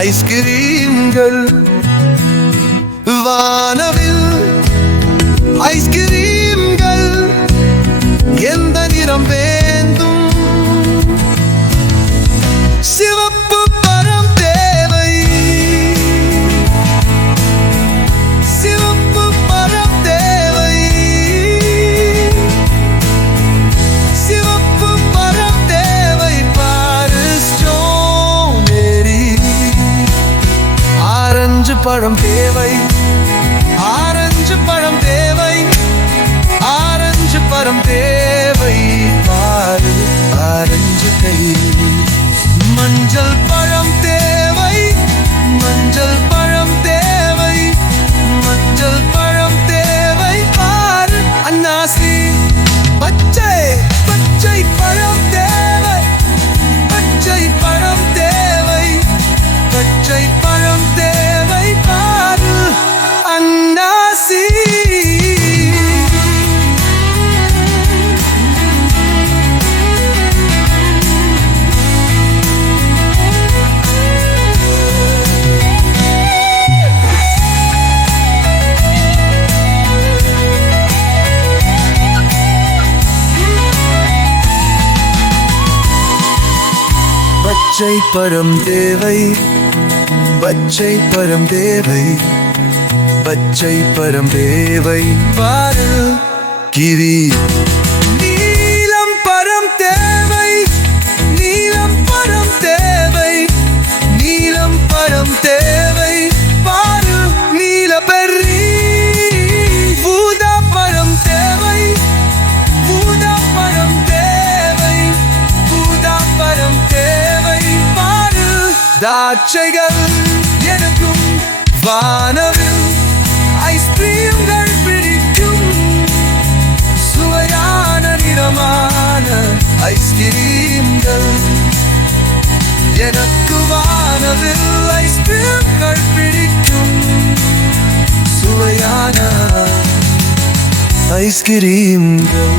ஐஸ்கிரீம்கள் வானவில் ஐஸ்கிரீம்கள் எந்த நிறம் வேண்டும் சிவப்பு பழம் தேவை சிவப்பு பழம் தேவை சிவப்பு பழம் தேவை பாரு ஸ்ட்ராபெர்ரி ஆரஞ்சு பழம் தேவை ஆரஞ்சு பழம் தேவை ஆரஞ்சு பழம் தேவை பாரு ஆரஞ்சு கை மஞ்சள் பழம் தேவை மஞ்சள் பழம் தேவை மஞ்சள் பழம் தேவை பாரு அன்னாசி பச்சை பச்சை பழம் தேவை பச்சை பழம் தேவை பச்சை பழம் தேவை பாரு அன்னாசி பச்சை பழம் தேவை பச்சை பழம் தேவை பச்சை பழம் தேவை பாரு கிரி நீலம் பழம் தேவை நீலம் பழம் தேவை நீலம் பழம் தேவை பாரு நீலபெர்ரி ஊதா பழம் தேவை ஊதா பழம் தேவை ஊதா பழம் தேவை பாரு திராட்சைகள் எனக்கும் வானவில் ஐஸ்கிரீம்கள் பிடிக்கும் சுவையான நிறமான ஐஸ்கிரீம்கள் எனக்கு வானவில் ஐஸ்கிரீம்கள் பிடிக்கும் சுவையான ஐஸ்கிரீம்கள்